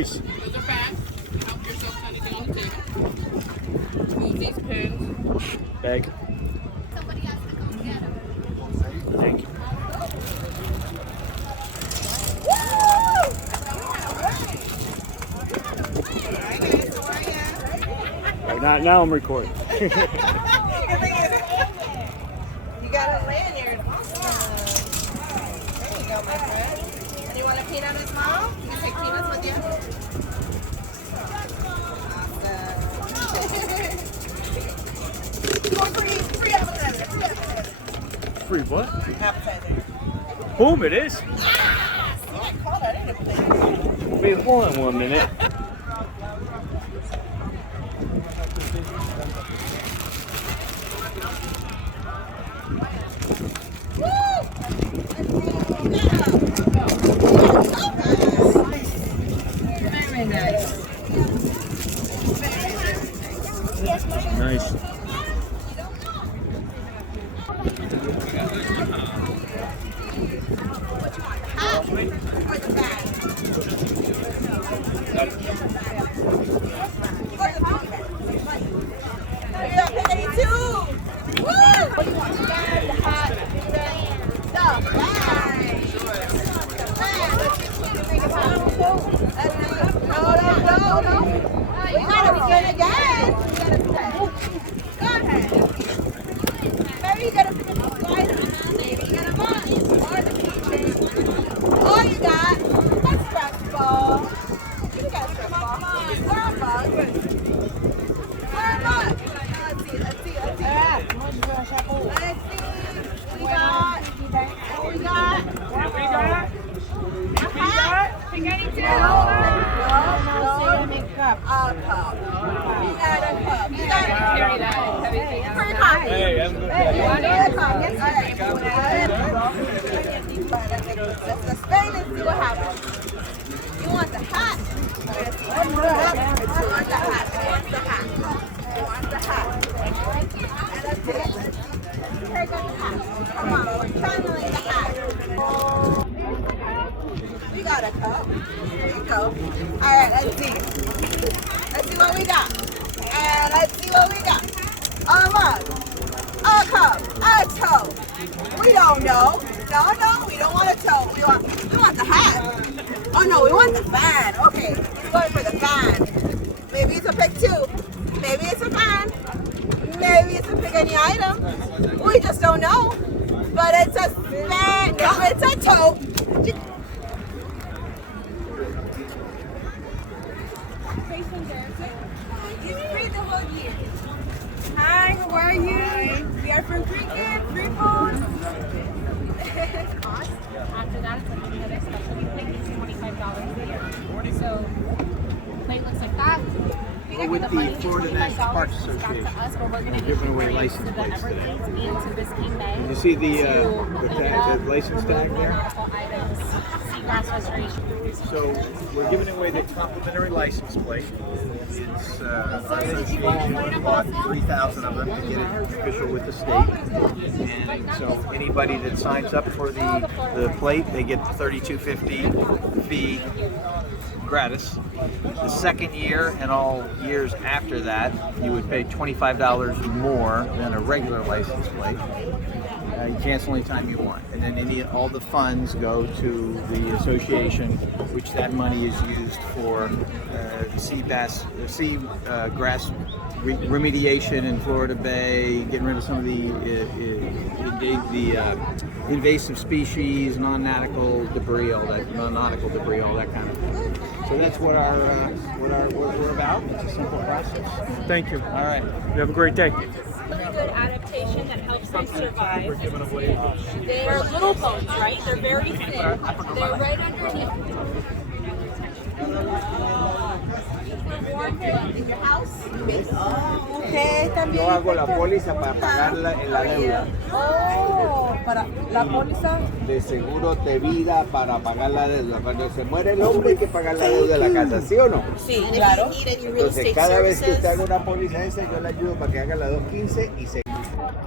these? Those are fast. Help yourself to anything on the table. Move these pins. Bag. Somebody has to come get them. Thank you. Right, now I'm recording. You got a lanyard. Awesome. There you go, my friend. And you want a peanut as well? You can take peanuts with you. Awesome. Free appetizer. Free appetizer. Free what? Appetizer. Boom, it is. Ah! See, I called it. I didn't play. Wait, hold on 1 minute. Very nice. Nice. Hey, I'm good. Let's Spain and see what happens. You want the hat? You want the hat? You want the hat? You want the hat? And that's it. Here goes the hat. Come on, we're channeling the hat. We got a cup. Here you go. All right, let's see. Let's see what we got. And let's see what we got. A mug, a cup, a toe. We don't know. No, we don't want a toe. We want the hat. Oh no, we want the fan. Okay, we're going for the fan. Maybe it's a pick two. Maybe it's a fan. Maybe it's a pick any item. We just don't know. But it's a fan. No, it's a toe. Hi, how are you? Hi. We are from Cricket, Freeport. Cost. After that, it's like another specialty plate. It's $25 a year. So, the plate looks like that. With the Florida National Park Association, we're giving away license plates today. into Biscayne Bay. You see the license tag there? Items, seagrass restoration. So we're giving away the complimentary license plate. It's our association bought 3,000 of them to get it official with the state. And so anybody that signs up for the plate, they get the $32.50 fee gratis. The second year and all years after that, you would pay $25 more than a regular license plate. You cancel anytime you want, and then all the funds go to the association, which that money is used for sea grass remediation in Florida Bay, getting rid of some of the invasive species, non-nautical debris, all that kind of thing. So that's what we're about. It's a simple process. Thank you. All right. You have a great day. Really good adaptation that helps them survive. They're little bones, right? They're very thin. They're right underneath. Yo hago la póliza para pagarla en la deuda. Oh, para la póliza. De seguro de vida para pagar la deuda. Cuando se muere el hombre hay que pagar la deuda de la casa, ¿sí o no? Sí, claro. Entonces cada vez que usted haga una póliza esa, yo le ayudo para que haga la 215 y se...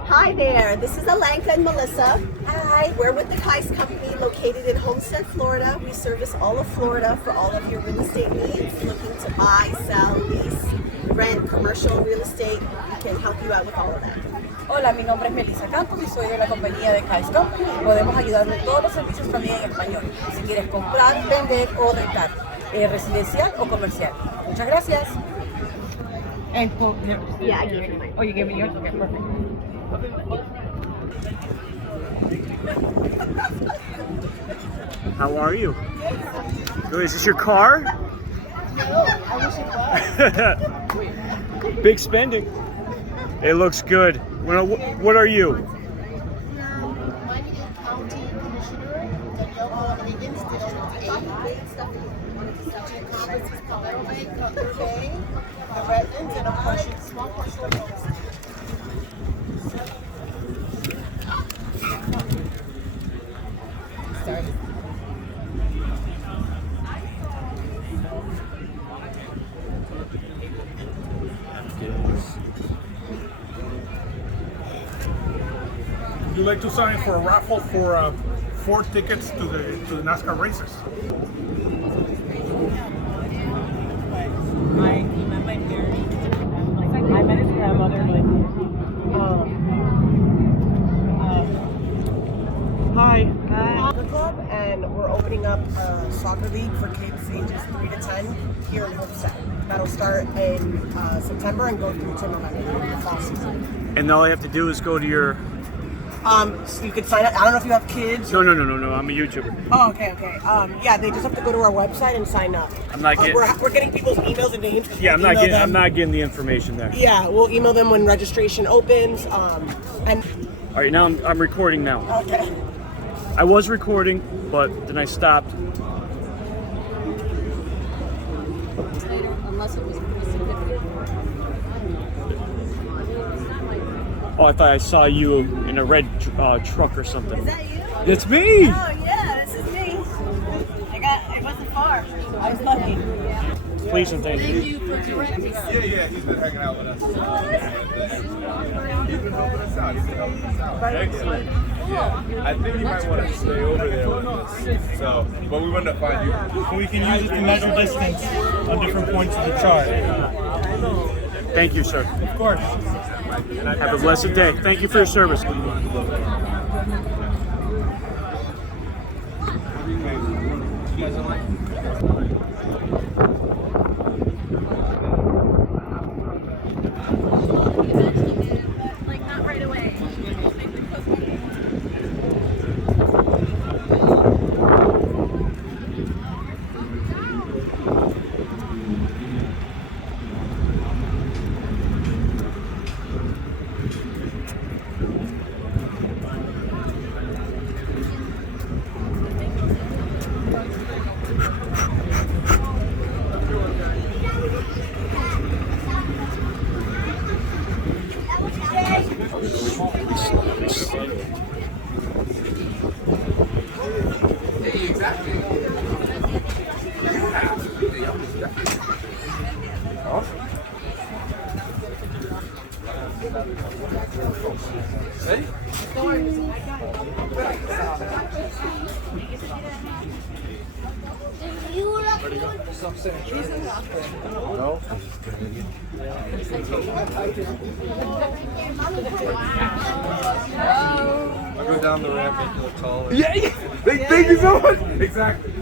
Hi there, this is Alanka and Melissa. Hi, we're with the Kais Company located in Homestead, Florida. We service all of Florida for all of your real estate needs. Looking to buy, sell, lease, rent, commercial real estate. We can help you out with all of that. Hola, mi nombre es Melissa Campos y soy de la compañía de Kais Company y podemos ayudarle en todos los servicios también en español. Si quieres comprar, vender o rentar, residencial o comercial. Muchas gracias. Yeah, I gave you mine. Oh, you gave me yours? Okay, perfect. How are you? Good. Is this your car? No, I wish it was. Big spending. It looks good. What are you? Miami-Dade County Commissioner, Danielle Higgins, District 8. Two conferences, Palmetto Bay, Cutler Bay, the Redlands, and a portion, small portion of Homestead. Would you like to sign for a raffle for 4 tickets to the NASCAR races? I met my parents. I met his grandmother. Hi. The club, and we're opening up a soccer league for kids ages 3 to 10 here in Homestead. That'll start in September and go through to November, the fall season. And all I have to do is go to your. So you could sign up. I don't know if you have kids. No. I'm a YouTuber. Oh, okay. Yeah, they just have to go to our website and sign up. I'm not getting. We're getting people's emails and names. Yeah, I'm not Email getting. them. I'm not getting the information there. Yeah, we'll email them when registration opens. And All right, now I'm recording now. okay. I was recording, but then I stopped. Unless it was pretty significant. Oh, I thought I saw you in a red truck or something. Is that you? It's me. Oh yeah, this is me. It wasn't far. I was lucky. Please and thank you. Yeah, he's been hanging out with us. He's been helping us out. Excellent. Yeah, I think you might want to stay over there with us. So, but we wanted to find you. We can use it to measure distance on different points of the chart. Thank you, sir. Of course. Have a blessed day. Thank you for your service. Like, not right away. No? I'll go down the ramp, make you look taller. Yeah. Thank you so much. Exactly.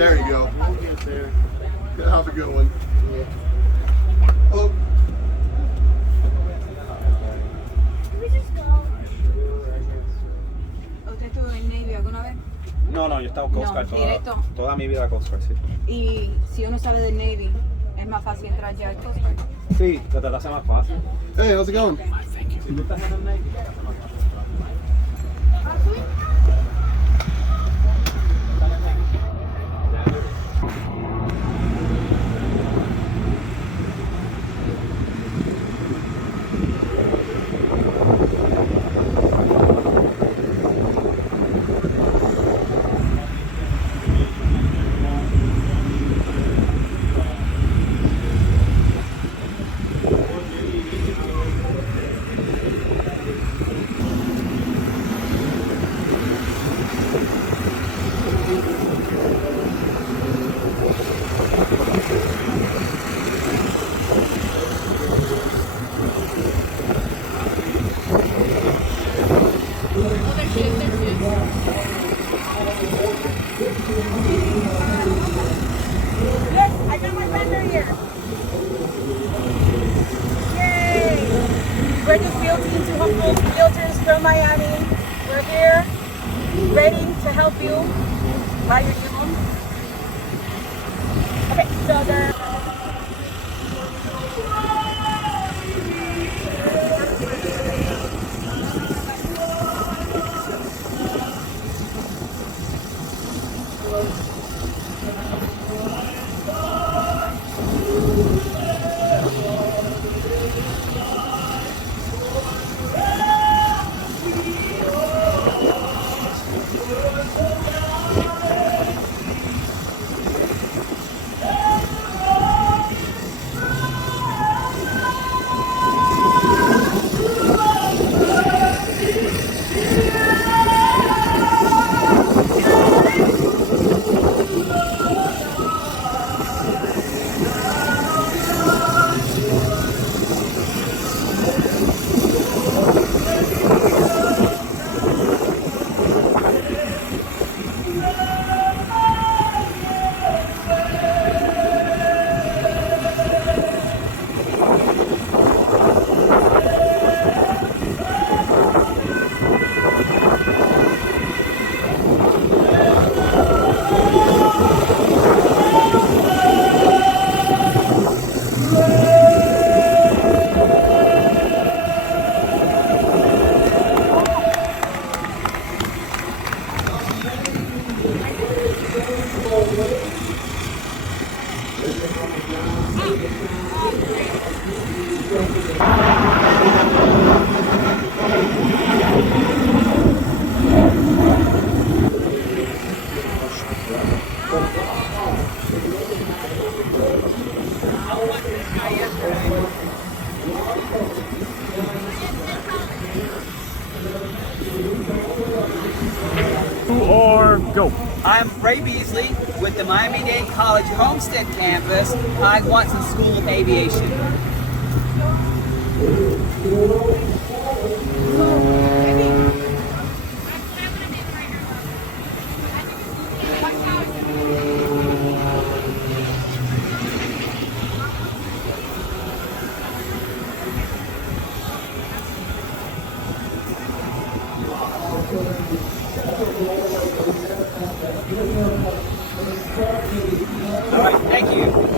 There you go. We'll get there. Have a good one. Hello. ¿Usted estuvo en Navy alguna vez? No, yo he estado Coast Guard directo. toda mi vida Coast Guard, sí. Y si uno sale del Navy, ¿es más fácil entrar ya al Coast Guard? Sí, te hace más fácil. Hey, how's it going? Si tú estás en el Navy, te hace más fácil. Yes, I got my vendor here. Yay! We're just building to Humboldt Realtors from Miami. We're here, ready to help you buy your new home. Okay, so the Or go. I'm Ray Beasley with the Miami-Dade College Homestead campus. I want some School of Aviation. All right, thank you.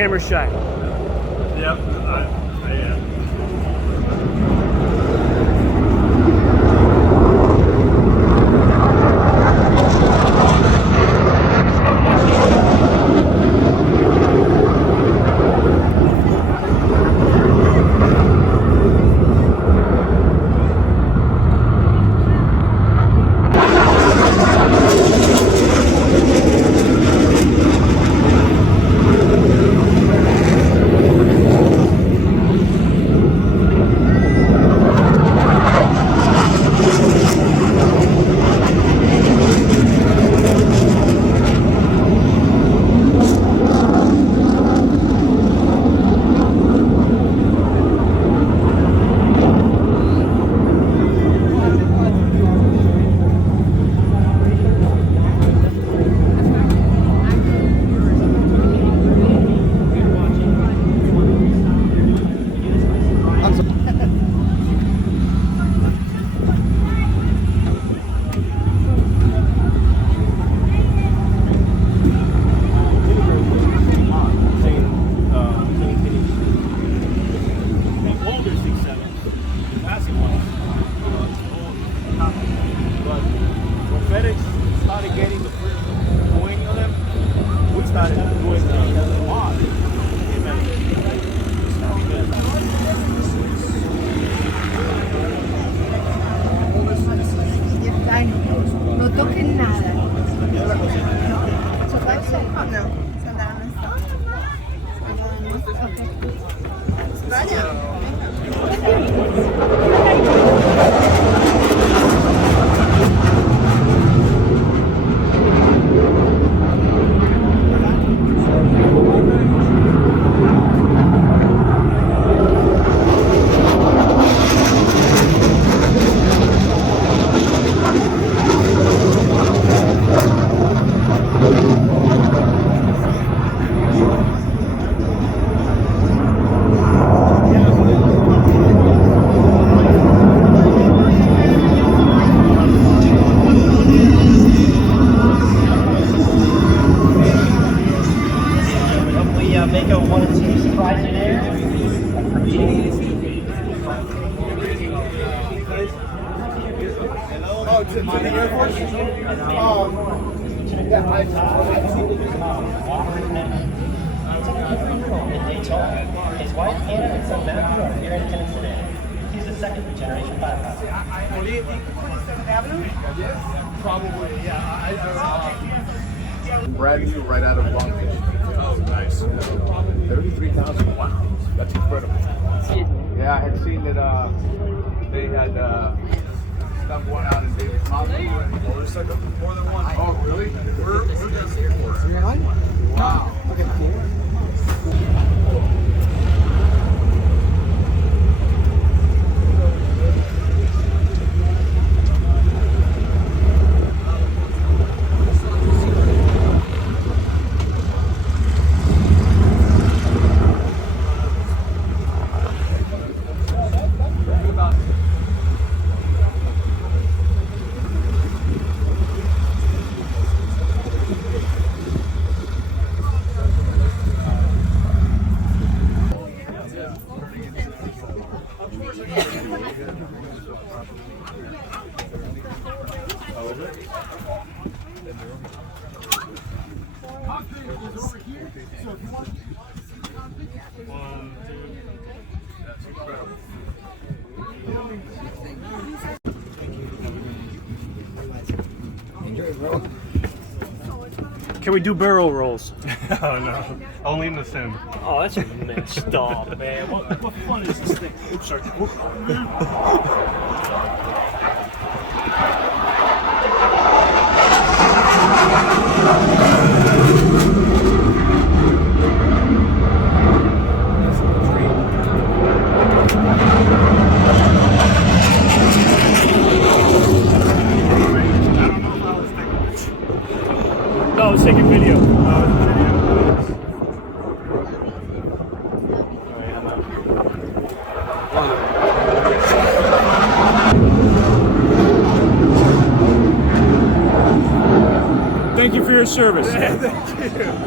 Camera shy. Yep, I am. Oh, to the Air Force? Yeah, I in Daytona. His wife Anna and son Matthew are here in attendance today. He's a second-generation firefighter. 27th Avenue? Yes, probably. Yeah, brand new, right out of Longfish. Oh, nice. 33,000. Wow, that's incredible. Yeah, I had seen that they had stuff one out in David's Mountain already. Oh, there's like more than one. Oh, really? We're just here for it. Wow. Okay. Can we do barrel rolls? Oh no, only in the sim. Oh, that's messed up, man. What fun is this thing? Oops, sorry. No, I was taking video. Thank you for your service. Thank you.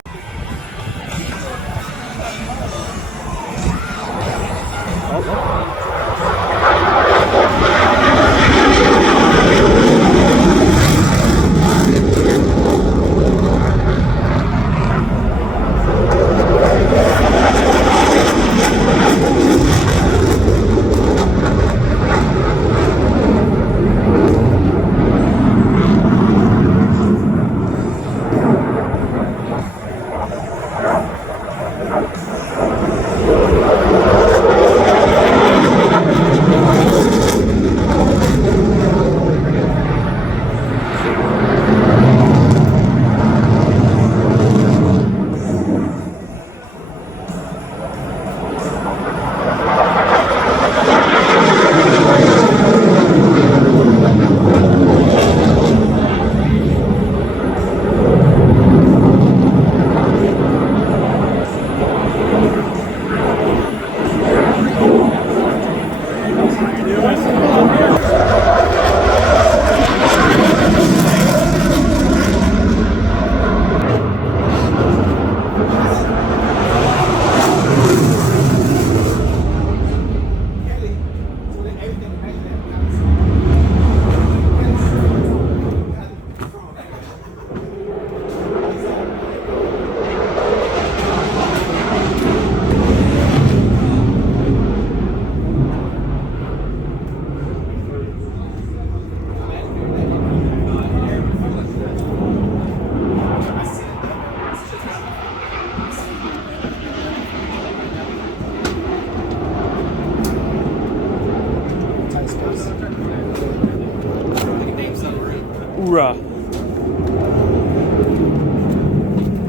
Hoorah.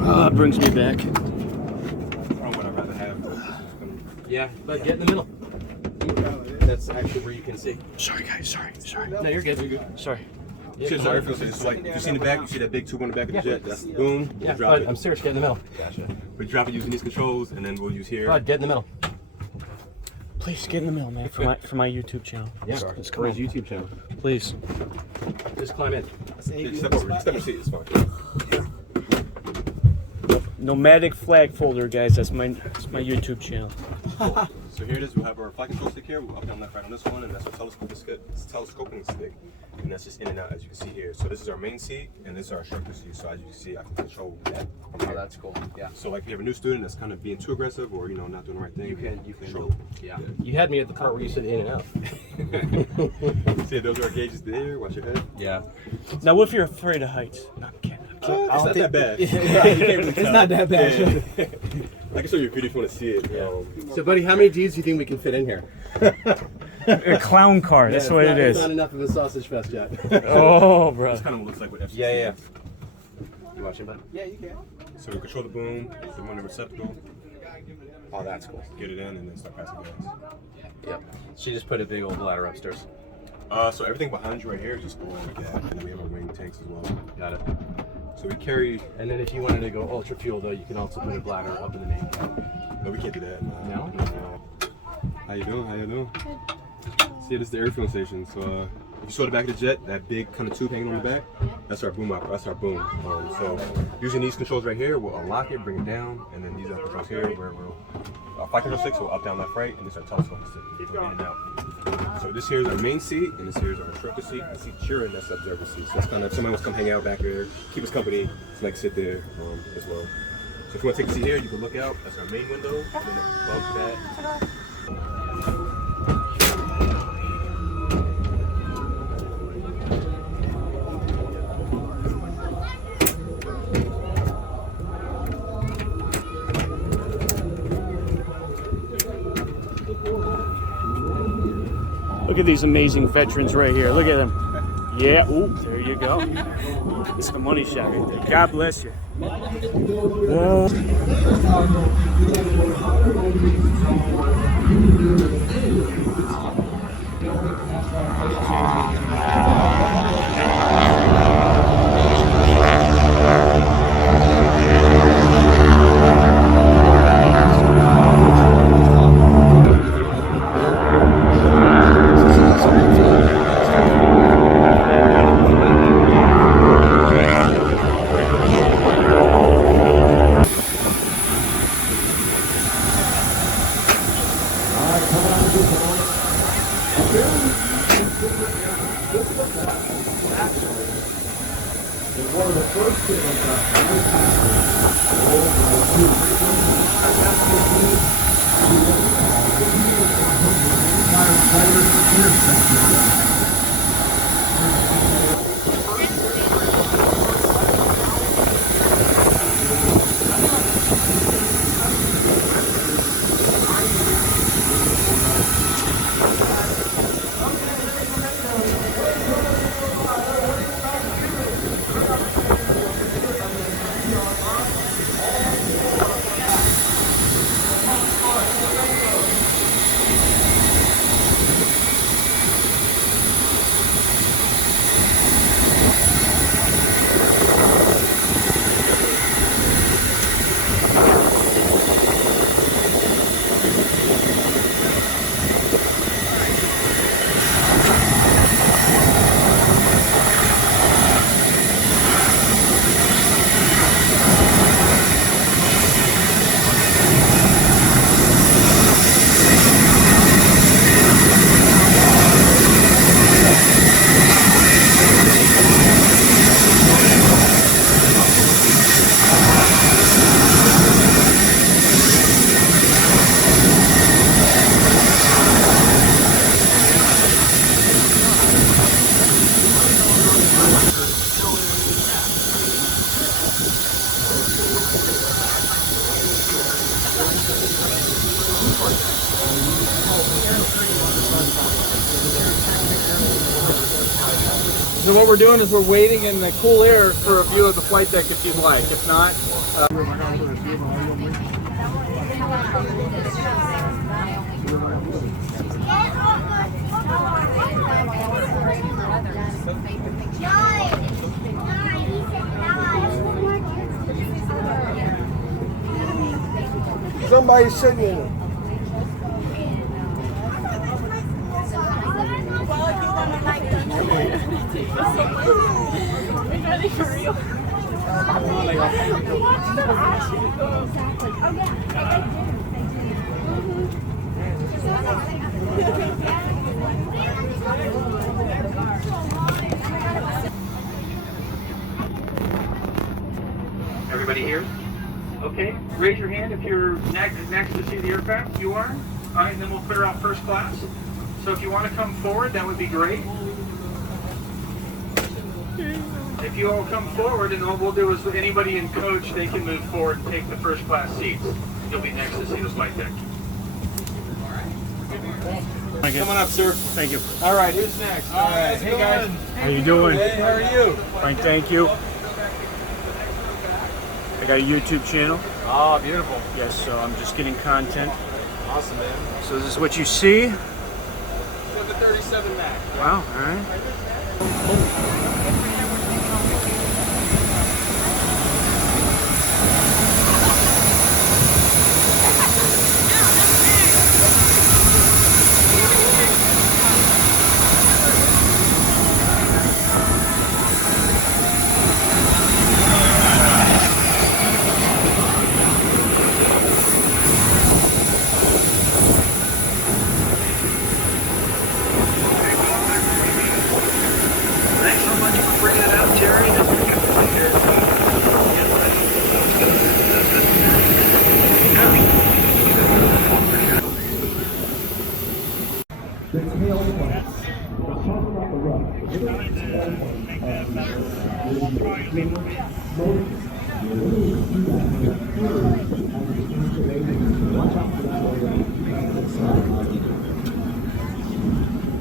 That brings me back. Yeah, but get in the middle. That's actually where you can see. Sorry, guys. Sorry. No, you're good. You're good. Sorry. Yeah, Shit, sorry, it's like, you see in the back, you see that big tube on the back of the jet, that's boom, we'll Yeah, drop but it. I'm serious, get in the middle. Gotcha. We drop it using these controls, and then we'll use here. Bud, get in the middle. Please get in the middle, man, for my YouTube channel. Yeah, Let's for his YouTube channel. Please. Just climb in. Step over the seat, it's fine. Nomadic flag folder, guys. That's my YouTube channel. So here it is. We'll have our flight control stick here. We'll up down left right on this one, and that's our telescoping stick, and that's just in and out as you can see here. So this is our main seat, and this is our instructor seat. So as you can see, I can control that from here. Oh, that's cool. Yeah. So like if you have a new student that's kind of being too aggressive or not doing the right thing, You can control. Yeah. You had me at the part where you said in and out. See, those are our gauges there. Watch your head. Yeah. Now, what if you're afraid of heights? No, I'm kidding. It's not that bad. It's not that bad. Yeah. I can show you a video if you want to see it. So, buddy, how many G's do you think we can fit in here? A clown car. That's what it is. It's not enough of a sausage fest yet. Oh, bro. This kind of looks like what FCC Yeah. is. You watching, bud? Yeah, you can. So we control the boom, the one receptacle, Oh, that's cool. get it in, and then start passing gas. Yep. She just put a big old ladder upstairs. So everything behind you right here is just going like that, and then we have our wing tanks as well. Got it. So we carry. And then if you wanted to go ultra fuel, though, you can also put a bladder up in the main cab. No, we can't do that. No? How you doing? How you doing? See, this is the air fueling station. So if you saw the back of the jet, that big kind of tube hanging on the back, that's our boom up. That's our boom. So using these controls right here, we'll unlock it, bring it down, and then these are controls here where we'll flight control sticks, so up, down, left, right, and this is our telescope stick. So in and out. So this here is our main seat, and this here is our instructor seat. The seat you're in, that's the observer seat. So it's kind of if somebody wants to come hang out back there, keep us company, it's like sit there as well. So if you want to take a seat here, you can look out. That's our main window, and then above that. Look at these amazing veterans right here. Look at them. Yeah. Ooh, there you go. It's the money shot right there. God bless you. So what we're doing is we're waiting in the cool air for a view of the flight deck if you'd like. If not, Somebody singing. Ready for real? Everybody here? Okay, raise your hand if you're next to see the aircraft. You are? All right, and then we'll clear out first class. So if you want to come forward, that would be great. If you all come forward, and what we'll do is with anybody in coach, they can move forward and take the first class seats. You'll be next to see the flight deck. Come on up, sir. Thank you. All right, who's next? All right, hey guys. How you doing? Hey, how are you? Fine, thank you. I got a YouTube channel. Oh, beautiful. Yes, so I'm just getting content. Awesome, man. So this is what you see. With the 37 Mac. Wow, all right. Thanks so much for bringing it out, Jerry.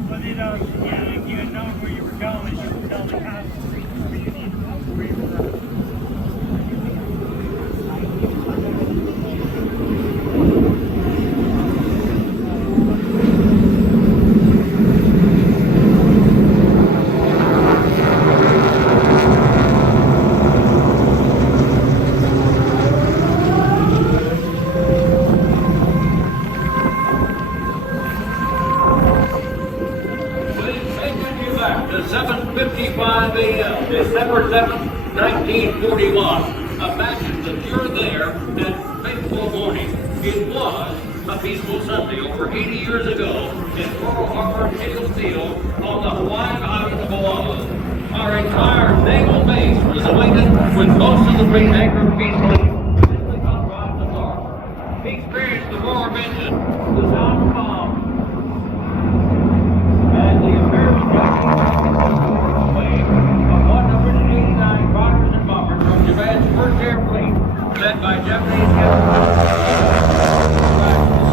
But you know, yeah, if you had known where you were going, you would tell the cops where you need to go, where you were going. To 7:55 a.m., December 7th, 1941. Imagine that you're there that fateful morning. It was a peaceful Sunday over 80 years ago in Pearl Harbor, Hill Field on the Hawaiian island of Oahu. Our entire naval base was awakened with most of the fleet anchored peacefully within the confines of Florida. He experienced the roar of engine, the sound of bombs, and the American away of 189 bombers and bombers from Japan's first air fleet, led by Japanese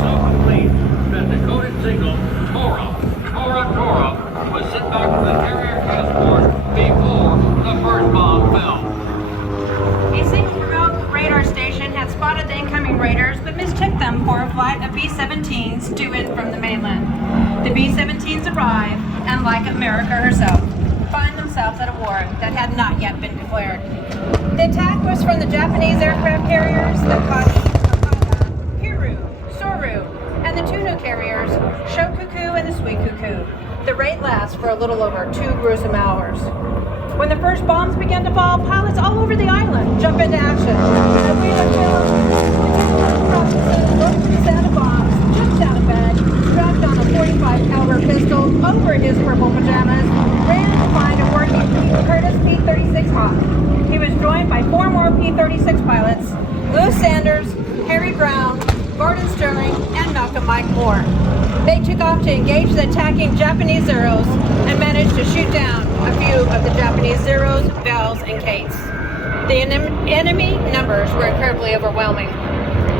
so complete that the coded signal Tora, Tora, Tora was sent back to the carrier transport before the first bomb fell. A single remote radar station had spotted the incoming raiders, but mistook them for a flight of B-17s due in from the mainland. The B-17s arrived, and like America herself, find themselves at a war that had not yet been declared. The attack was from the Japanese aircraft carriers, the Kagi, Hiru, Soru, and the two new carriers, Shokuku and the Sweet Cuckoo. The raid lasts for a little over 2 gruesome hours. When the first bombs began to fall, pilots all over the island jump into action. And we across the scene, looked to the sound of bombs, jumped out of bed, strapped on a 45 caliber pistol over his purple pajamas, ran to find a working Curtiss P-36 Hawk. He was joined by 4 more P-36 pilots, Lewis Sanders, Harry Brown, Gordon Sterling, and Malcolm Mike Moore. They took off to engage the attacking Japanese Zeros and managed to shoot down a few of the Japanese Zeros, Bells, and Kates. The enemy numbers were incredibly overwhelming.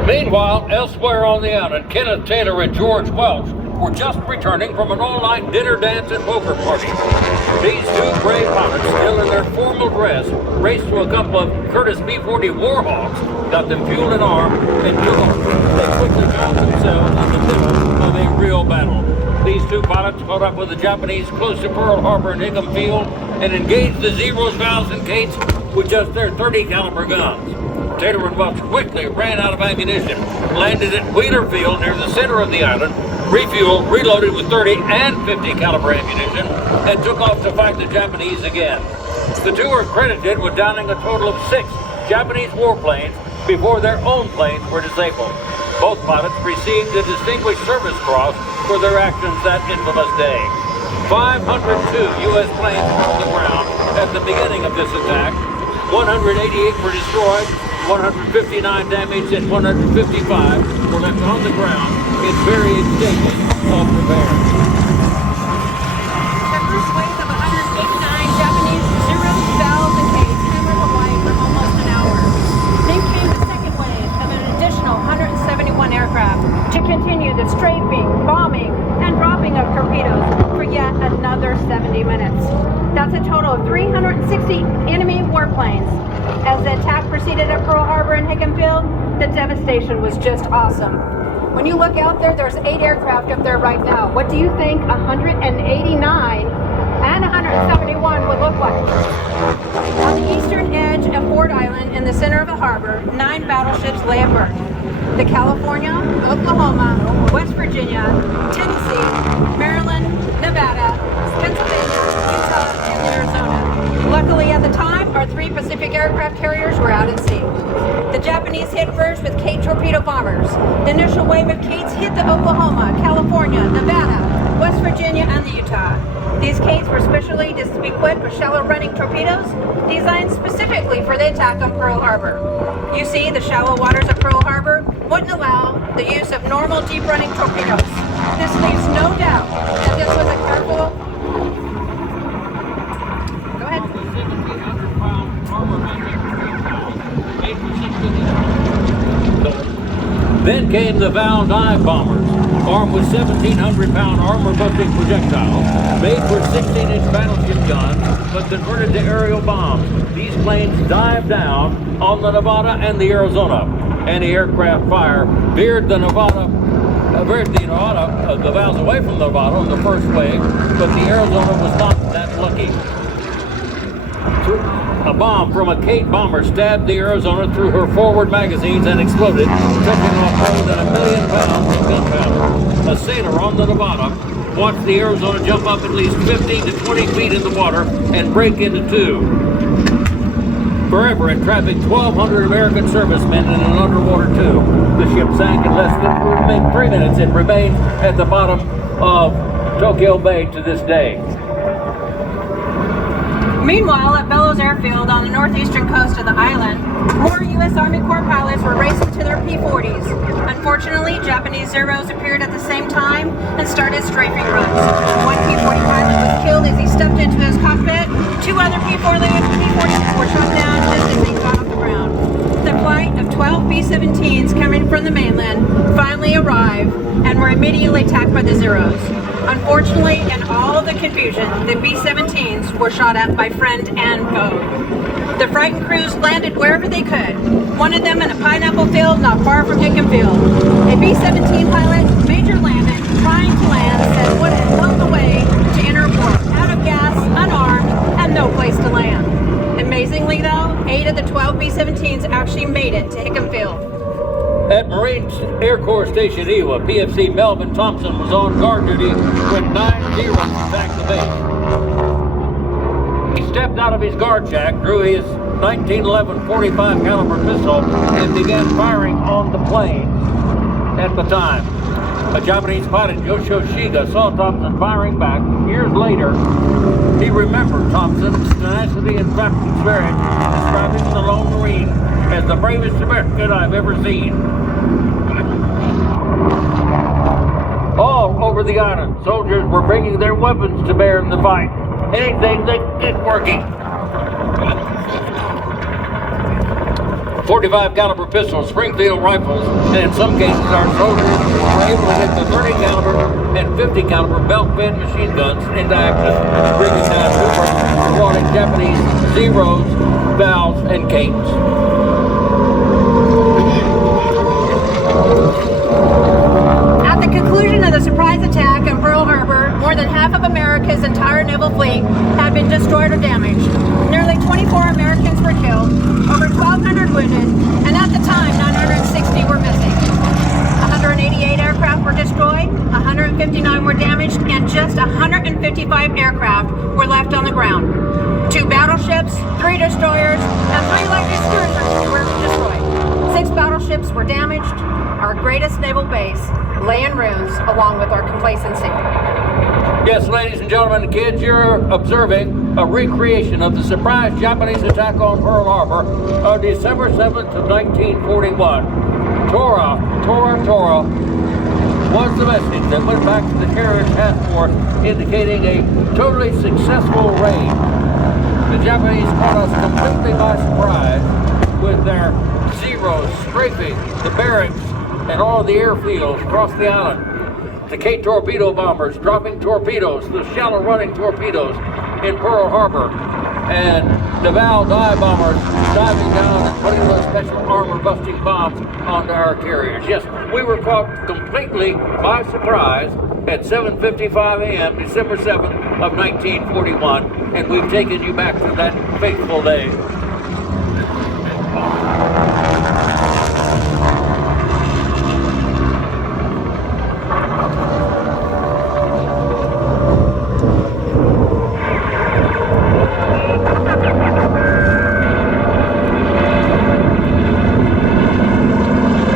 Meanwhile, elsewhere on the island, Kenneth Taylor and George Welch were just returning from an all-night dinner, dance, and poker party. These two brave pilots, still in their formal dress, raced to a couple of Curtiss B-40 Warhawks, got them fueled and armed, and took off. They quickly found themselves in the middle of a real battle. These two pilots caught up with the Japanese close to Pearl Harbor and Hickam Field and engaged the Zeros, Valves, and Kates with just their 30 caliber guns. Taylor and Welch quickly ran out of ammunition, landed at Wheeler Field near the center of the island, refueled, reloaded with 30 and 50 caliber ammunition, and took off to fight the Japanese again. The two are credited with downing a total of 6 Japanese warplanes before their own planes were disabled. Both pilots received the Distinguished Service Cross for their actions that infamous day. 502 U.S. planes were on the ground at the beginning of this attack. 188 were destroyed, 159 damaged, and 155 were left on the ground in varying stages of repair. The first wave of 189 Japanese Zeros, valves, and Ks hammered Hawaii for almost an hour. Then came the second wave of an additional 171 aircraft to continue the strafing, bombing, and dropping of torpedoes for yet another 70 minutes. That's a total of 360 enemy warplanes. As the attack proceeded at Pearl Harbor and Hickam Field, the devastation was just awesome. When you look out there, there's 8 aircraft up there right now. What do you think 189 and 171 would look like? On the eastern edge of Ford Island, in the center of the harbor, 9 battleships lay at berth. The California, Oklahoma, West Virginia, Tennessee, Maryland, Nevada, Pennsylvania, Utah, and Arizona. Luckily at the time, our 3 Pacific aircraft carriers were out at sea. The Japanese hit first with Kate torpedo bombers. The initial wave of Kates hit the Oklahoma, California, Nevada, West Virginia, and the Utah. These Kates were specially equipped with shallow-running torpedoes designed specifically for the attack on Pearl Harbor. You see, the shallow waters of Pearl Harbor wouldn't allow the use of normal deep-running torpedoes. This leaves no doubt that this was a careful... Go ahead. Then came the Val dive bombers, armed with 1,700-pound armor-busting projectiles, made for 16-inch battleship guns, but converted to aerial bombs. These planes dived down on the Nevada and the Arizona. Anti-aircraft fire veered the Vals away from the Nevada on the first wave, but the Arizona was not that lucky. A bomb from a Kate bomber stabbed the Arizona through her forward magazines and exploded, touching off more than 1 million pounds of gunpowder. A sailor on the Nevada watched the Arizona jump up at least 15 to 20 feet in the water and break into 2. Forever and trafficked 1,200 American servicemen in an underwater tube. The ship sank in less than 3 minutes and remains at the bottom of Tokyo Bay to this day. Meanwhile, at Bellows Airfield on the northeastern coast of the island, more U.S. Army Corps pilots were racing to their P-40s. Unfortunately, Japanese Zeros appeared at the same time and started strafing runs. One P-40 pilot was killed as he stepped into his cockpit. 2 other P-40s were shot down just as they got off the ground. The flight of 12 B-17s coming from the mainland finally arrived and were immediately attacked by the Zeros. Unfortunately, in all of the confusion, the B-17s were shot at by friend and foe. The frightened crews landed wherever they could, one of them in a pineapple field not far from Hickam Field. A B-17 pilot, Major Landon, trying to land, said what had held the way to enter port, out of gas, unarmed, and no place to land. Amazingly though, 8 of the 12 B-17s actually made it to Hickam Field. At Marine Air Corps Station Ewa, PFC Melvin Thompson was on guard duty when 9 Zeros attacked the base. He stepped out of his guard shack, drew his 1911 45 caliber pistol, and began firing on the planes at the time. A Japanese pilot, Yoshio Shiga, saw Thompson firing back. Years later, he remembered Thompson's tenacity and fighting spirit, describing the lone Marine as the bravest American I've ever seen. All over the island, soldiers were bringing their weapons to bear in the fight. Anything that get working. 45 caliber pistols, Springfield rifles, and in some cases our soldiers were able to get the 30 caliber and 50 caliber belt-fed machine guns into action, bringing down super marauding Japanese Zeros, Vals, and Kates. At the conclusion of the surprise attack on Pearl Harbor, more than half of America's entire naval fleet had been destroyed or damaged. Nearly 24 Americans were killed, over 1,200 wounded, and at the time, 960 were missing. 188 aircraft were destroyed, 159 were damaged, and just 155 aircraft were left on the ground. 2 battleships, 3 destroyers, and 3 light destroyers were destroyed. 6 battleships were damaged. Our greatest naval base lay in ruins along with our complacency. Yes, ladies and gentlemen, kids, you're observing a recreation of the surprise Japanese attack on Pearl Harbor on December 7th of 1941. Tora was the message that went back to the carrier task force indicating a totally successful raid. The Japanese caught us completely by surprise with their Zeros strafing the barracks and all the airfields across the island. The K-torpedo bombers dropping torpedoes, the shallow running torpedoes in Pearl Harbor, and the Val dive bombers diving down and putting those special armor busting bombs onto our carriers. Yes, we were caught completely by surprise at 7:55 a.m. December 7th of 1941, and we've taken you back to that fateful day.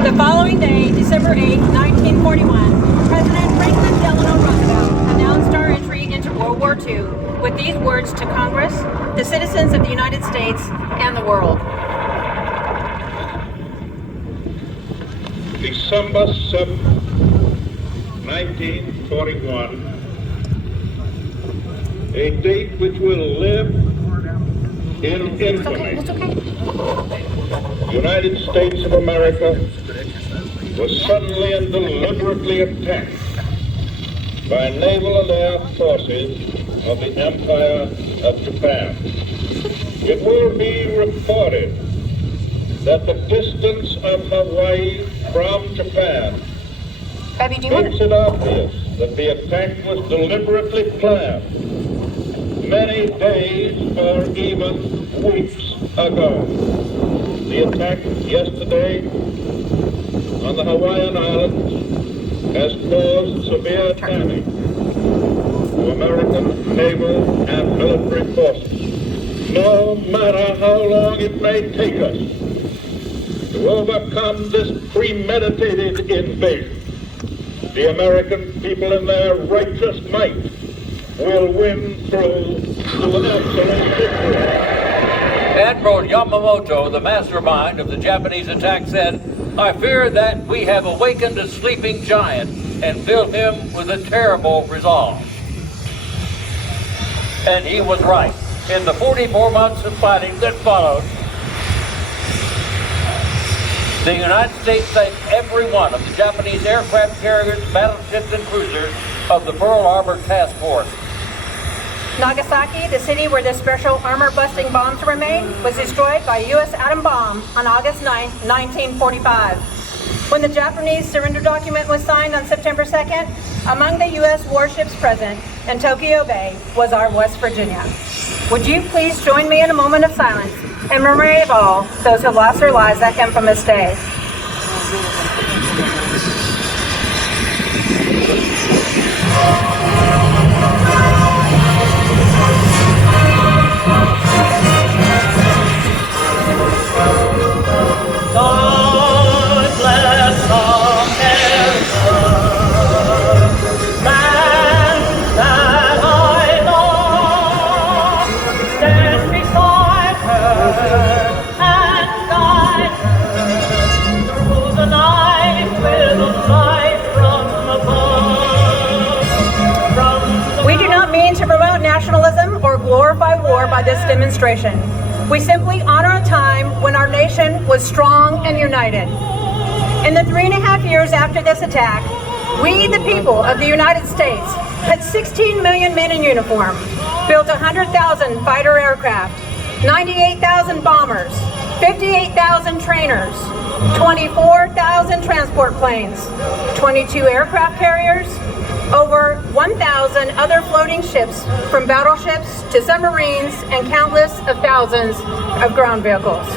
The following day, December 8, 1941, President Franklin Delano Roosevelt announced our entry into World War II with these words to Congress, the citizens of the United States, and the world. December 7, 1941, a date which will live in infamy. The United States of America was suddenly and deliberately attacked by naval and air forces of the Empire of Japan. It will be reported that the distance of Hawaii from Japan makes it obvious that the attack was deliberately planned many days or even weeks ago. The attack yesterday on the Hawaiian Islands has caused severe damage to American naval and military forces. No matter how long it may take us to overcome this premeditated invasion, the American people in their righteous might will win through to an absolute victory. Admiral Yamamoto, the mastermind of the Japanese attack, said, "I fear that we have awakened a sleeping giant and filled him with a terrible resolve." And he was right. In the 44 months of fighting that followed, the United States sank every one of the Japanese aircraft carriers, battleships, and cruisers of the Pearl Harbor Task Force. Nagasaki, the city where the special armor-busting bombs were made, was destroyed by a U.S. atom bomb on August 9, 1945. When the Japanese surrender document was signed on September 2nd, among the U.S. warships present in Tokyo Bay was our West Virginia. Would you please join me in a moment of silence in memory of all those who lost their lives that infamous day? God bless America, land that I love. Stand beside her and guide her through the night with a light from above. We do not mean to promote nationalism or glorify war by this demonstration. We simply honor a time when our nation was strong and united. In the 3.5 years after this attack, we, the people of the United States, had 16 million men in uniform, built 100,000 fighter aircraft, 98,000 bombers, 58,000 trainers, 24,000 transport planes, 22 aircraft carriers, over 1,000 other floating ships, from battleships to submarines, and countless of thousands of ground vehicles.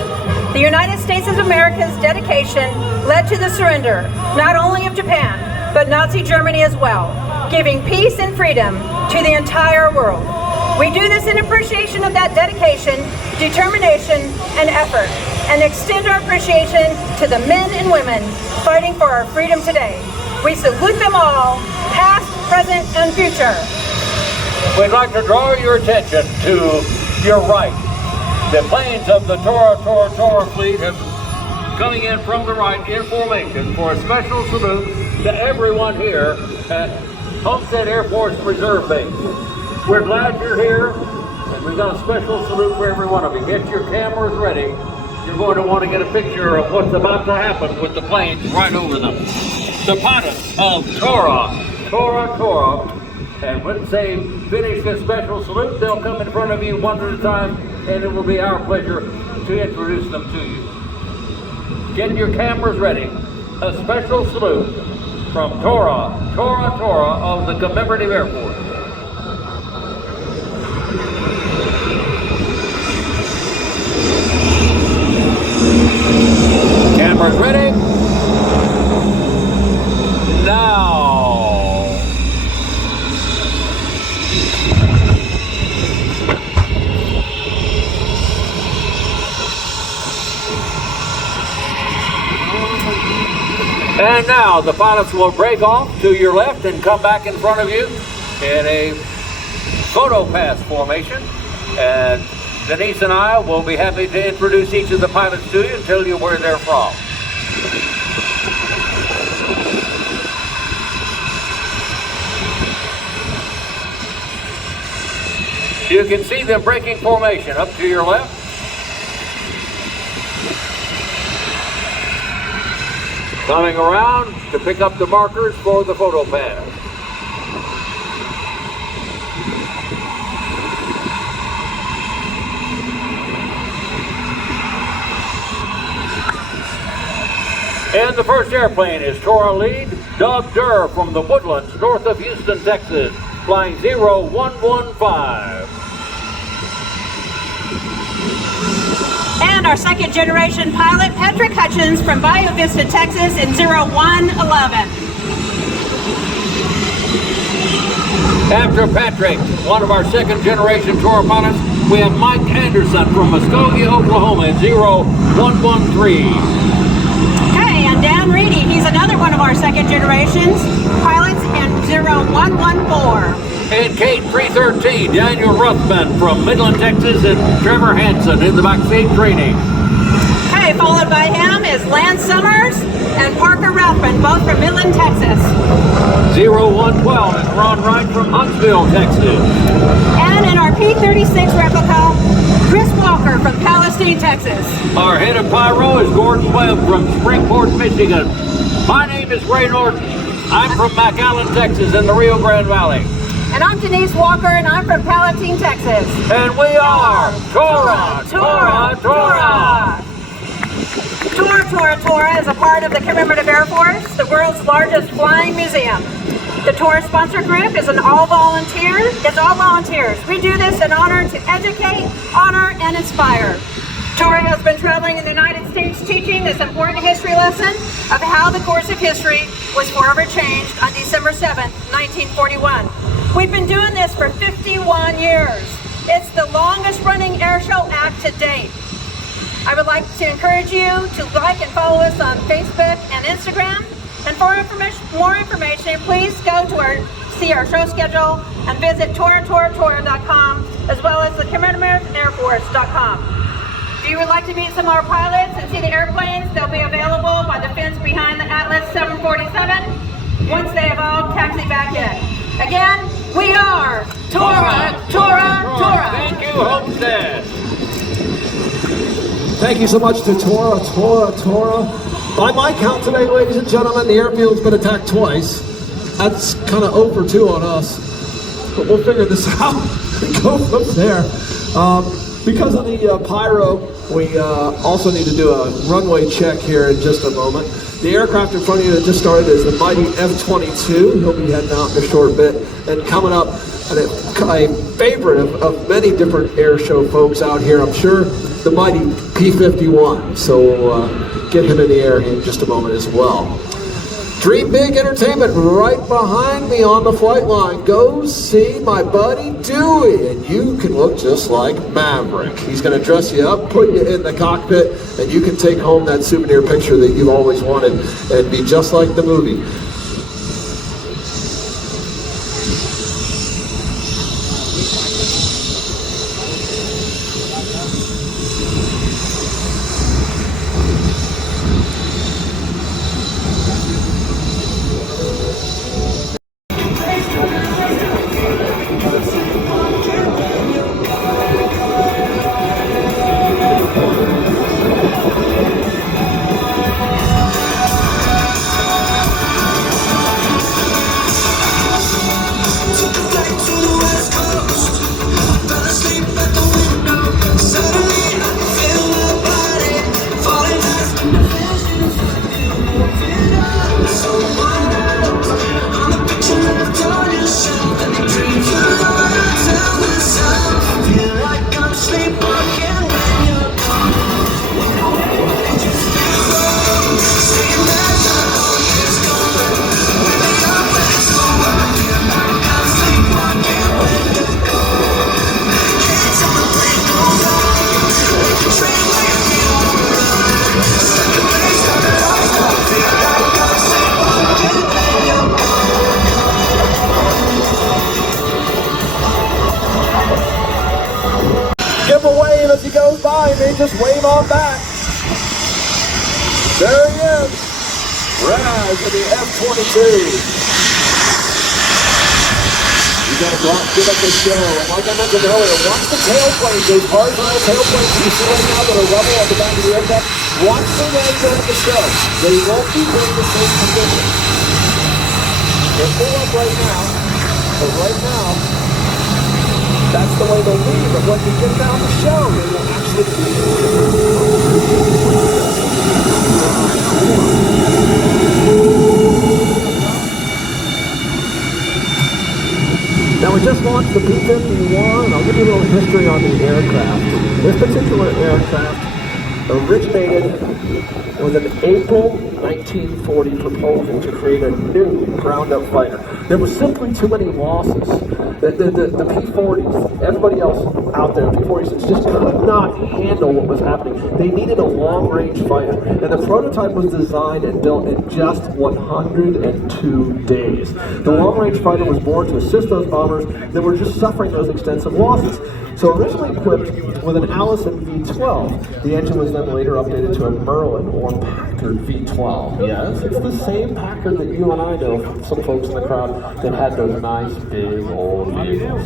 The United States of America's dedication led to the surrender, not only of Japan, but Nazi Germany as well, giving peace and freedom to the entire world. We do this in appreciation of that dedication, determination, and effort. and extend our appreciation to the men and women fighting for our freedom today. We salute them all, past, present, and future. We'd like to draw your attention to your right. The planes of the Tora fleet have coming in from the right in formation for a special salute to everyone here at Homestead Air Force Reserve Base. We're glad you're here, and we've got a special salute for every one of you. Get your cameras ready. You're going to want to get a picture of what's about to happen with the planes right over them. The pilots of Tora, and when they finish this special salute, they'll come in front of you one at a time, and it will be our pleasure to introduce them to you. Get your cameras ready. A special salute from Tora of the Commemorative Air Force. Cameras ready. Now. And now the pilots will break off to your left and come back in front of you in a photo pass formation. And Denise and I will be happy to introduce each of the pilots to you and tell you where they're from. You can see them breaking formation up to your left. Coming around to pick up the markers for the photo pass. And the first airplane is Tora Lead, Doug Durr from the Woodlands, north of Houston, Texas, flying 0115. And our second generation pilot, Patrick Hutchins from Bayou Vista, Texas in 0111. After Patrick, one of our second generation Tora pilots, we have Mike Anderson from Muskogee, Oklahoma in 0113. Okay, and Dan Reedy, he's another one of our second generations pilots in 0114. And Kate 313, Daniel Ruthman from Midland, Texas, and Trevor Hansen in the backseat training. Okay, followed by him is Lance Summers and Parker Ralphman, both from Midland, Texas. 0112 is Ron Wright from Huntsville, Texas. And in our P-36 replica, Chris Walker from Palestine, Texas. Our head of pyro is Gordon Webb from Springport, Michigan. My name is Ray Norton. I'm from McAllen, Texas, in the Rio Grande Valley. And I'm Denise Walker, and I'm from Palatine, Texas. And we are Tora! Tora is a part of the Commemorative Air Force, the world's largest flying museum. The Tora sponsor group is all volunteers. We do this in honor to educate, honor, and inspire. Tora has been traveling in the United States teaching this important history lesson of how the course of history was forever changed on December 7th, 1941. We've been doing this for 51 years. It's the longest running air show act to date. I would like to encourage you to like and follow us on Facebook and Instagram. And for more information, please go to see our show schedule and visit tora.com as well as the commemorativeairforce.com. If you would like to meet some of our pilots and see the airplanes, they'll be available by the fence behind the Atlas 747 once they have all taxied back in. Again, we are Tora! Thank you, Homestead. Thank you so much to Tora. By my count today, ladies and gentlemen, the airfield's been attacked twice. That's kind of over 2 on us. But we'll figure this out and go from there. Because of the pyro, we also need to do a runway check here in just a moment. The aircraft in front of you that just started is the mighty F-22. He'll be heading out in a short bit. And coming up, a favorite of many different air show folks out here, I'm sure, the mighty P-51. So we'll get him in the air in just a moment as well. Dream Big Entertainment right behind me on the flight line. Go see my buddy Dewey, and you can look just like Maverick. He's going to dress you up, put you in the cockpit, and you can take home that souvenir picture that you've always wanted and be just like the movie. Give him a wave as he goes by, man. Just wave on back. There he is. Raz in the F-22. You gotta go out and give us a show. And like I mentioned earlier, watch the tailplane, those horizontal tailplanes that you see right now that are level at the back of the aircraft. Watch them as they're at the show. They won't be in the same condition. They're full up right now, but right now, that's the way they'll be, but when you get down the show, they will actually be. Now we just launched the B-51, I'll give you a little history on the aircraft. This particular aircraft originated with an April 1940 proposal to create a new ground-up fighter. There was simply too many losses. The P-40s, everybody else out there, P-46s, just could not handle what was happening. They needed a long-range fighter, and the prototype was designed and built in just 102 days. The long-range fighter was born to assist those bombers that were just suffering those extensive losses. So originally equipped with an Allison V-12, the engine was then later updated to a Merlin or Packard V-12. Yes, it's the same Packard that you and I know from some folks in the crowd that had those nice big old vehicles.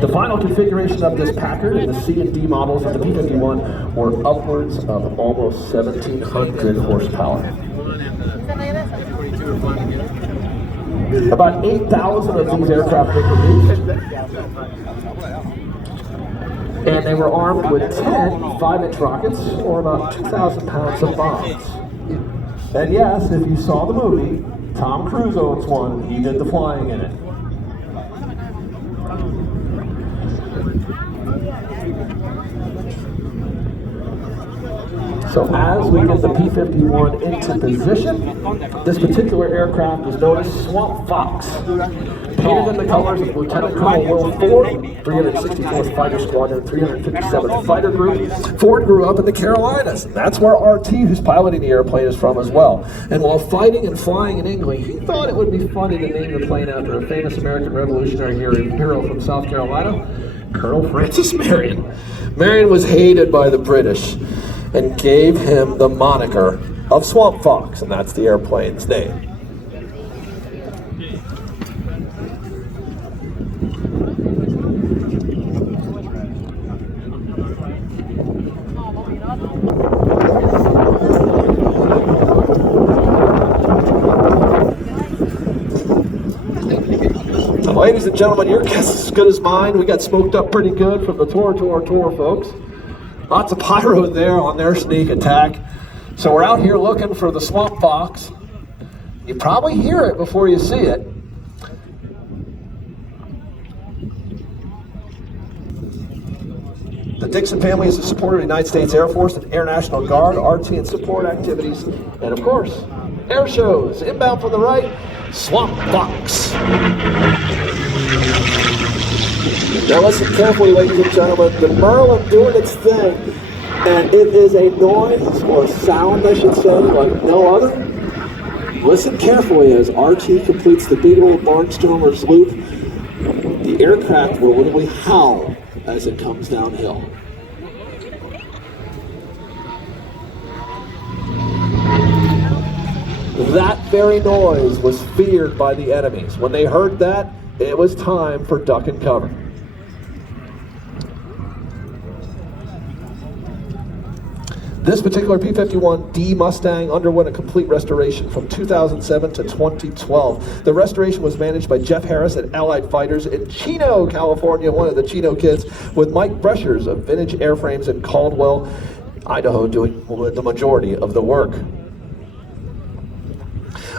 The final configuration of this Packard and the C and D models of the P-51 were upwards of almost 1,700 horsepower. About 8,000 of these aircraft were produced, and they were armed with 10 5-inch rockets, or about 2,000 pounds of bombs. And yes, if you saw the movie, Tom Cruise owns one. He did the flying in it. So as we get the P-51 into position, this particular aircraft is known as Swamp Fox. Painted in the colors of Lieutenant Colonel Will Ford, 364th Fighter Squadron, 357th Fighter Group. Ford grew up in the Carolinas. That's where RT, who's piloting the airplane, is from as well. And while fighting and flying in England, he thought it would be funny to name the plane after a famous American Revolutionary hero from South Carolina, Colonel Francis Marion. Marion was hated by the British and gave him the moniker of Swamp Fox, and that's the airplane's name. Ladies and gentlemen, your guess is as good as mine. We got smoked up pretty good from the tour folks. Lots of pyro there on their sneak attack. So we're out here looking for the Swamp Fox. You probably hear it before you see it. The Dixon family is a supporter of the United States Air Force and Air National Guard, RT and support activities, and of course, Airshows. Inbound from the right, Swamp Fox. Now listen carefully, ladies and gentlemen. The Merlin doing its thing, and it is a noise, or sound I should say, like no other. Listen carefully as RT completes the big old Barnstormer's loop. The aircraft will literally howl as it comes downhill. That very noise was feared by the enemies. When they heard that, it was time for duck and cover. This particular P-51D Mustang underwent a complete restoration from 2007 to 2012. The restoration was managed by Jeff Harris at Allied Fighters in Chino, California, one of the Chino kids, with Mike Breschers of Vintage Airframes in Caldwell, Idaho, doing the majority of the work.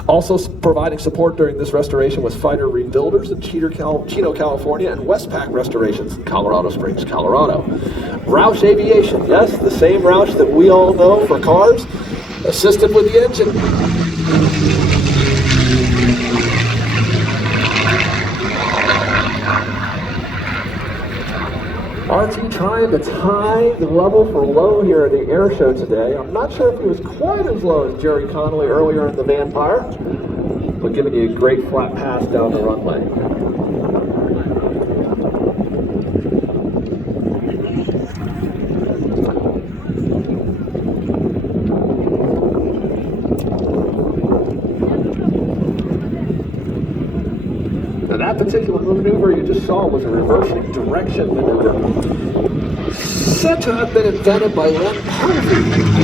Also providing support during this restoration was Fighter Rebuilders in Chino, California, and Westpac Restorations in Colorado Springs, Colorado. Roush Aviation, yes, the same Roush that we all know for cars, assisted with the engine. RT trying to tie the level for low here at the air show today. I'm not sure if he was quite as low as Jerry Connolly earlier in the Vampire, but giving you a great flat pass down the runway. Now that particular maneuver you just saw was a reversing direction maneuver, said to have been invented by Len Harvey,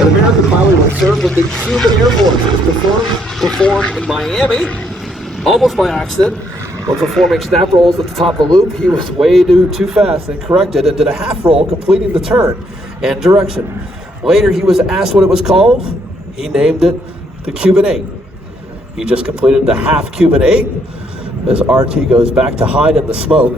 an American pilot who served with the Cuban Air Force. It was performed in Miami, almost by accident. When performing snap rolls at the top of the loop, he was way too fast and corrected and did a half roll, completing the turn and direction. Later, he was asked what it was called. He named it the Cuban 8. He just completed the half Cuban 8 as RT goes back to hide in the smoke.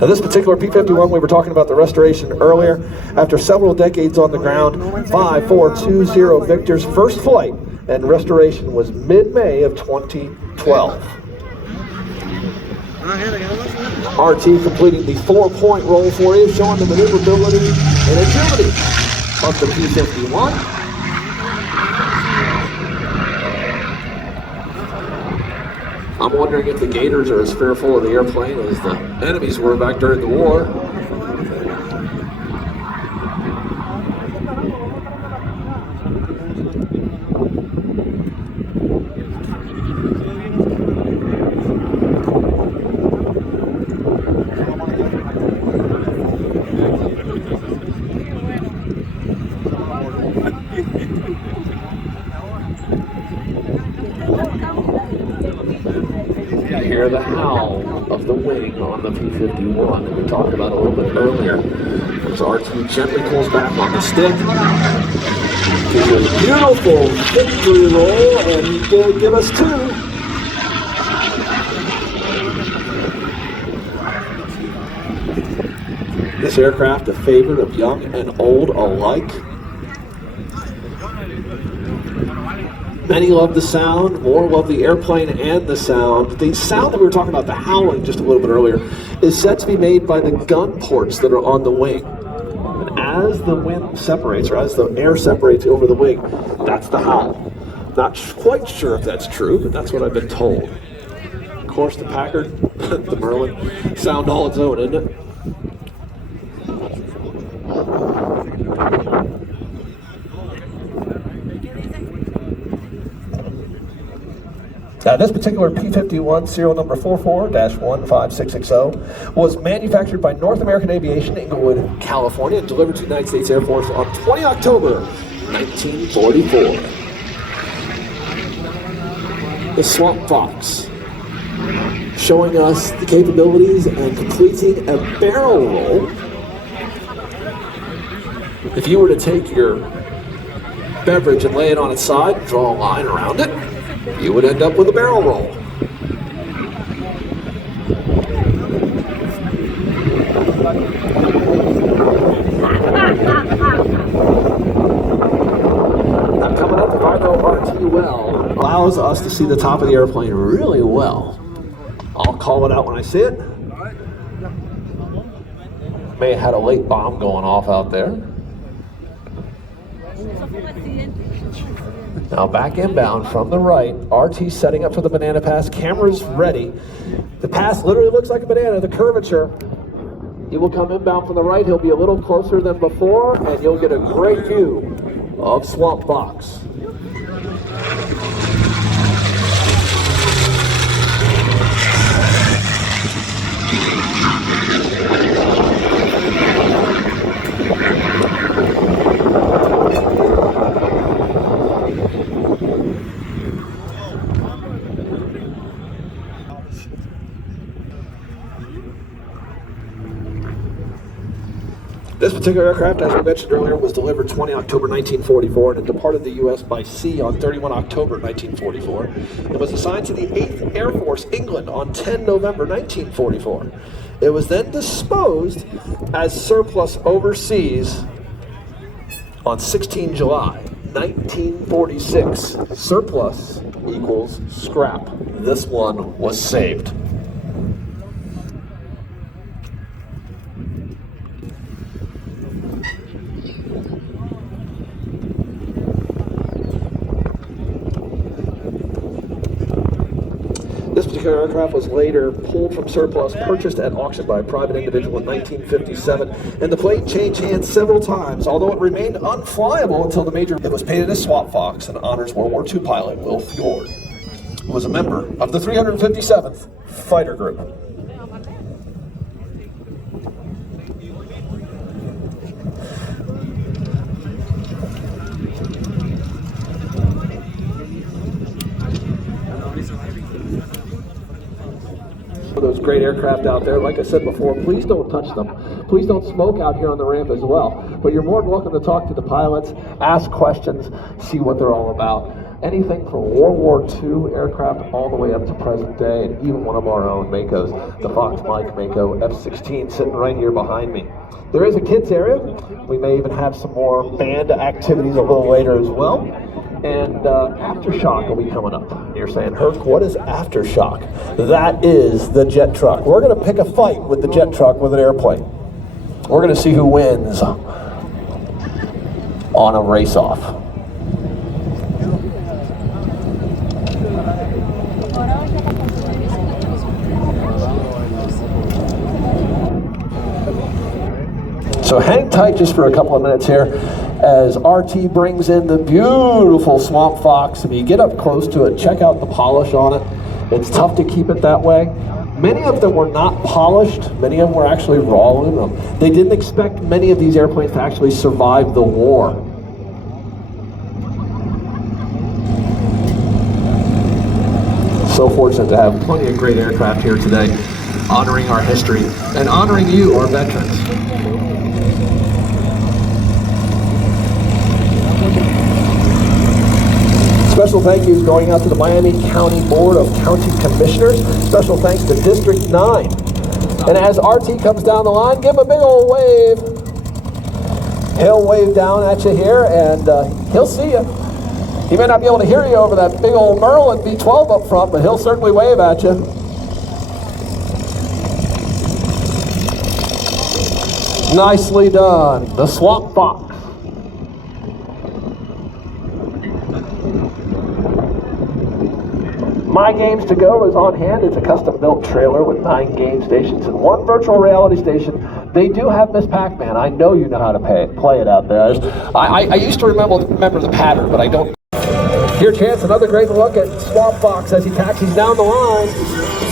Now this particular P-51, we were talking about the restoration earlier. After several decades on the ground, 5420 Victor's first flight and restoration was mid-May of 2012. RT completing the 4-point roll for you, showing the maneuverability and agility of the P-51. I'm wondering if the Gators are as fearful of the airplane as the enemies were back during the war. Hear the howl of the wing on the P-51 that we talked about a little bit earlier. As RT gently pulls back on the stick. Gives a beautiful victory roll, and he did give us 2. This aircraft a favorite of young and old alike. Many love the sound, more love the airplane and the sound. The sound that we were talking about, the howling just a little bit earlier, is said to be made by the gun ports that are on the wing. And as the wind separates, or as the air separates over the wing, that's the howl. Not quite sure if that's true, but that's what I've been told. Of course, the Packard, the Merlin, sound all its own, isn't it? Now, this particular P-51, serial number 44-15660, was manufactured by North American Aviation, Inglewood, California, and delivered to the United States Air Force on 20 October 1944. The Swamp Fox, showing us the capabilities and completing a barrel roll. If you were to take your beverage and lay it on its side and draw a line around it, you would end up with a barrel roll. allows us to see the top of the airplane really well. I'll call it out when I see it. May have had a late bomb going off out there. Now back inbound from the right, RT setting up for the banana pass, cameras ready. The pass literally looks like a banana, the curvature. He will come inbound from the right, he'll be a little closer than before, and you'll get a great view of Swamp Fox. This particular aircraft, as we mentioned earlier, was delivered 20 October 1944 and it departed the U.S. by sea on 31 October 1944. It was assigned to the 8th Air Force, England, on 10 November 1944. It was then disposed as surplus overseas on 16 July 1946. Surplus equals scrap. This one was saved. This particular aircraft was later pulled from surplus, purchased at auction by a private individual in 1957, and the plane changed hands several times, although it remained unflyable until the major. It was painted as Swamp Fox and honors World War II pilot Will Fjord, who was a member of the 357th Fighter Group. Those great aircraft out there, like I said before, please don't touch them. Please don't smoke out here on the ramp as well. But you're more than welcome to talk to the pilots, ask questions, see what they're all about. Anything from World War II aircraft all the way up to present day, and even one of our own Makos, the Fox Mike Mako F-16 sitting right here behind me. There is a kids area. We may even have some more band activities a little later as well. And Aftershock will be coming up. You're saying, Herc, what is Aftershock? That is the jet truck. We're going to pick a fight with the jet truck with an airplane. We're going to see who wins on a race-off. So hang tight just for a couple of minutes here as RT brings in the beautiful Swamp Fox. If you get up close to it, check out the polish on it. It's tough to keep it that way. Many of them were not polished. Many of them were actually raw aluminum. They didn't expect many of these airplanes to actually survive the war. So fortunate to have plenty of great aircraft here today, honoring our history and honoring you, our veterans. Special thank yous going out to the Miami County Board of County Commissioners. Special thanks to District 9. And as RT comes down the line, give him a big old wave. He'll wave down at you here, and he'll see you. He may not be able to hear you over that big old Merlin V12 up front, but he'll certainly wave at you. Nicely done. The Swamp Fox. My Games to Go is on hand. It's a custom-built trailer with 9 game stations and 1 virtual reality station. They do have Miss Pac-Man. I know you know how to play it out there. I used to remember the pattern, but I don't. Here, Chance, another great look at Swamp Fox as he taxis down the line.